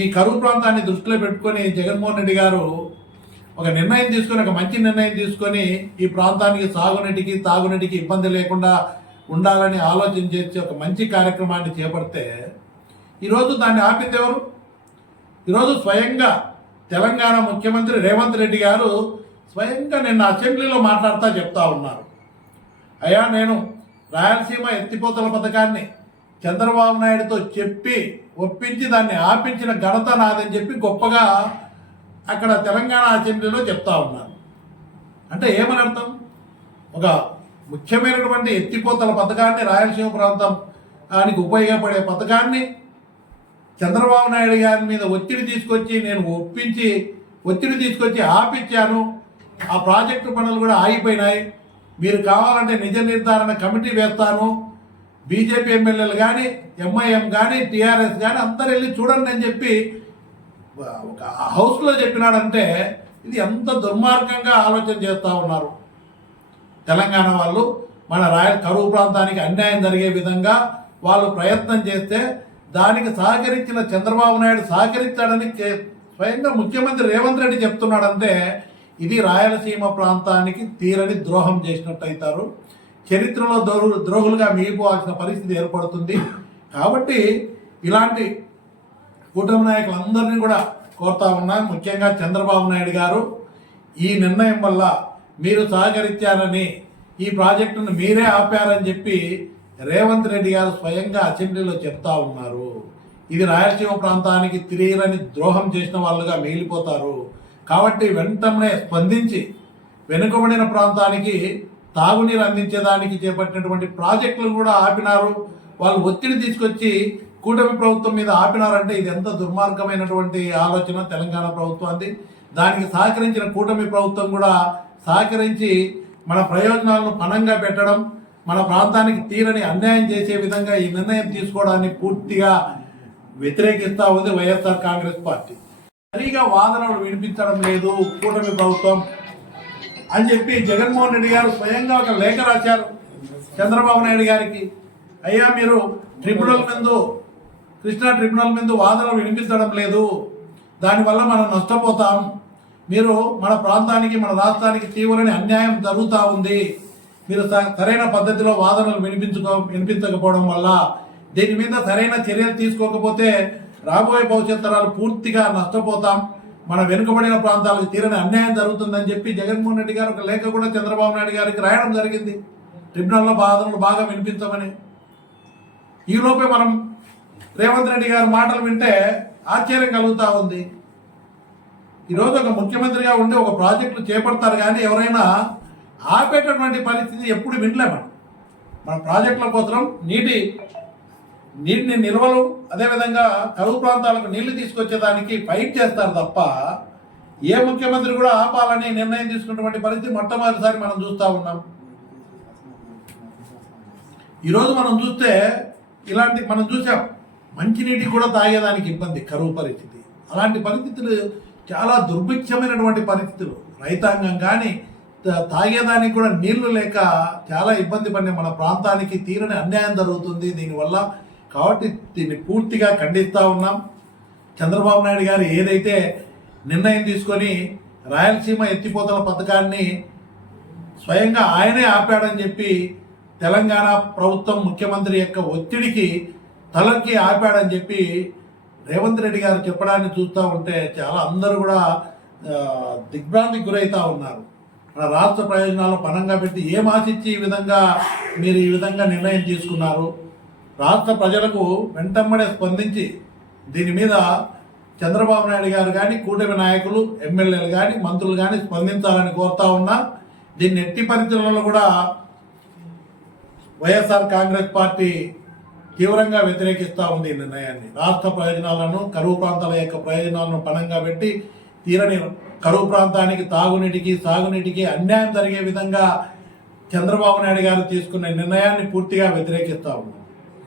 ఈ కరువు ప్రాంతాన్ని దృష్టిలో పెట్టుకొని జగన్మోహన్ రెడ్డి గారు ఒక నిర్ణయం తీసుకొని, ఒక మంచి నిర్ణయం తీసుకొని ఈ ప్రాంతానికి సాగునీటికి తాగునీటికి ఇబ్బంది లేకుండా ఉండాలని ఆలోచన చేసి ఒక మంచి కార్యక్రమాన్ని చేపడితే ఈరోజు దాన్ని ఆపింది ఎవరు? ఈరోజు స్వయంగా తెలంగాణ ముఖ్యమంత్రి రేవంత్ రెడ్డి గారు స్వయంగా నిన్న అసెంబ్లీలో మాట్లాడుతూ చెప్తా ఉన్నారు, అయ్యా నేను రాయలసీమ ఎత్తిపోతల పథకాన్ని చంద్రబాబు నాయుడుతో చెప్పి ఒప్పించి దాన్ని ఆపించిన ఘనత నాదని చెప్పి గొప్పగా అక్కడ తెలంగాణ అసెంబ్లీలో చెప్తా ఉన్నారు. అంటే ఏమని అర్థం? ఒక ముఖ్యమైనటువంటి ఎత్తిపోతల పథకాన్ని, రాయలసీమ ప్రాంతానికి ఉపయోగపడే పథకాన్ని చంద్రబాబు నాయుడు గారి మీద ఒత్తిడి తీసుకొచ్చి ఆపించాను. ఆ ప్రాజెక్టు పనులు కూడా ఆగిపోయినాయి. మీరు కావాలంటే నిజ నిర్ధారణ కమిటీ వేస్తాను, బీజేపీ ఎమ్మెల్యేలు కానీ, ఎంఐఎం కానీ, టీఆర్ఎస్ కానీ అందరు వెళ్ళి చూడండి అని చెప్పి ఒక హౌస్లో చెప్పినాడంటే ఇది ఎంత దుర్మార్గంగా ఆలోచన చేస్తూ ఉన్నారు తెలంగాణ వాళ్ళు. మన కరువు ప్రాంతానికి అన్యాయం జరిగే విధంగా వాళ్ళు ప్రయత్నం చేస్తే దానికి సహకరించిన చంద్రబాబు నాయుడు సహకరించాడని స్వయంగా ముఖ్యమంత్రి రేవంత్ రెడ్డి చెప్తున్నాడంటే ఇది రాయలసీమ ప్రాంతానికి తీరని ద్రోహం చేసినట్టు అవుతారు. చరిత్రలో ద్రోహులుగా మిగిలిపోవాల్సిన పరిస్థితి ఏర్పడుతుంది. కాబట్టి ఇలాంటి కూటమి నాయకులందరినీ కూడా కోరుతా ఉన్నా, ముఖ్యంగా చంద్రబాబు నాయుడు గారు ఈ నిర్ణయం వల్ల మీరు సహకరించారని, ఈ ప్రాజెక్టును మీరే ఆపారని చెప్పి రేవంత్ రెడ్డి గారు స్వయంగా అసెంబ్లీలో చెప్తా ఉన్నారు. ఇది రాయలసీమ ప్రాంతానికి తీరని ద్రోహం చేసిన వాళ్ళుగా మిగిలిపోతారు. కాబట్టి వెంటనే స్పందించి వెనుకబడిన ప్రాంతానికి తాగునీరు అందించేదానికి చేపట్టినటువంటి ప్రాజెక్టులు కూడా ఆపినారు. వాళ్ళు ఒత్తిడి తీసుకొచ్చి కూటమి ప్రభుత్వం మీద ఆపినారంటే ఇది ఎంత దుర్మార్గమైనటువంటి ఆలోచన తెలంగాణ ప్రభుత్వాన్ని. దానికి సహకరించిన కూటమి ప్రభుత్వం కూడా సహకరించి మన ప్రయోజనాలను పణంగా పెట్టడం, మన ప్రాంతానికి తీరని అన్యాయం చేసే విధంగా ఈ నిర్ణయం తీసుకోవడాన్ని పూర్తిగా వ్యతిరేకిస్తూ ఉంది వైఎస్ఆర్ కాంగ్రెస్ పార్టీ. సరిగా వాదనలు వినిపించడం లేదు కూటమి ప్రభుత్వం అని చెప్పి జగన్మోహన్ రెడ్డి గారు స్వయంగా ఒక లేఖ రాశారు చంద్రబాబు నాయుడు గారికి. అయ్యా మీరు కృష్ణా ట్రిబ్యునల్ మీద వాదనలు వినిపించడం లేదు, దానివల్ల మనం నష్టపోతాం. మీరు మన ప్రాంతానికి, మన రాష్ట్రానికి తీవ్రని అన్యాయం జరుగుతూ ఉంది. మీరు సరైన పద్ధతిలో వాదనలు వినిపించకపోవడం వల్ల దీని మీద సరైన చర్యలు తీసుకోకపోతే రాబోయే భవిష్యత్ తరాలు పూర్తిగా నష్టపోతాం. మన వెనుకబడిన ప్రాంతాలకు తీరని అన్యాయం జరుగుతుందని చెప్పి జగన్మోహన్ రెడ్డి గారు ఒక లేఖ కూడా చంద్రబాబు నాయుడు గారికి రాయడం జరిగింది, ట్రిబ్యునల్లో వాదనలు బాగా వినిపించమని. ఈలోపే మనం రేవంత్ రెడ్డి గారి మాటలు వింటే ఆశ్చర్యం కలుగుతూ ఉంది. ఈరోజు ఒక ముఖ్యమంత్రిగా ఉండి ఒక ప్రాజెక్టులు చేపడతారు, కానీ ఎవరైనా ఆపేటటువంటి పరిస్థితి ఎప్పుడు వినలేము. మన ప్రాజెక్టుల కోసం నీటిని నిల్వలు, అదేవిధంగా కరువు ప్రాంతాలకు నీళ్లు తీసుకొచ్చేదానికి ఫైట్ చేస్తారు తప్ప ఏ ముఖ్యమంత్రి కూడా ఆపాలని నిర్ణయం తీసుకున్నటువంటి పరిస్థితి మొట్టమొదటిసారి మనం చూస్తూ ఉన్నాం. ఈరోజు మనం చూసాం మంచినీటి కూడా తాగేదానికి ఇబ్బంది, కరువు పరిస్థితి. అలాంటి పరిస్థితులు చాలా దుర్భిక్షమైనటువంటి పరిస్థితులు. రైతాంగం కానీ తాగేదానికి కూడా నీళ్లు లేక చాలా ఇబ్బంది పడిన మన ప్రాంతానికి తీరని అన్యాయం జరుగుతుంది దీనివల్ల. కాబట్టి దీన్ని పూర్తిగా ఖండిస్తూ ఉన్నాం. చంద్రబాబు నాయుడు గారు ఏదైతే నిర్ణయం తీసుకొని రాయలసీమ ఎత్తిపోతల పథకాన్ని స్వయంగా ఆయనే ఆపాడని చెప్పి తెలంగాణ ప్రభుత్వం ముఖ్యమంత్రి యొక్క ఒత్తిడికి తలకి ఆపాడని చెప్పి రేవంత్ రెడ్డి గారు చెప్పడాన్ని చూస్తూ ఉంటే చాలా అందరూ కూడా దిగ్భ్రాంతికి గురవుతూ ఉన్నారు. మన రాష్ట్ర ప్రయోజనాలను పణంగా పెట్టి ఏం ఆశించి మీరు ఈ విధంగా నిర్ణయం తీసుకున్నారు? రాష్ట్ర ప్రజలకు వెంటనే స్పందించి దీని మీద చంద్రబాబు నాయుడు గారు కానీ, కూటమి నాయకులు, ఎమ్మెల్యేలు కానీ, మంత్రులు కానీ స్పందించాలని కోరుతా ఉన్నా. దీన్ని ఎట్టి పరిస్థితులలో కూడా వైఎస్ఆర్ కాంగ్రెస్ పార్టీ తీవ్రంగా వ్యతిరేకిస్తూ ఉంది. ఈ నిర్ణయాన్ని, రాష్ట్ర ప్రయోజనాలను, కరువు ప్రాంతాల యొక్క ప్రయోజనాలను పణంగా పెట్టి తీరని కరువు ప్రాంతానికి తాగునీటికి సాగునీటికి అన్యాయం జరిగే విధంగా చంద్రబాబు నాయుడు గారు తీసుకున్న నిర్ణయాన్ని పూర్తిగా వ్యతిరేకిస్తూ ఉంది.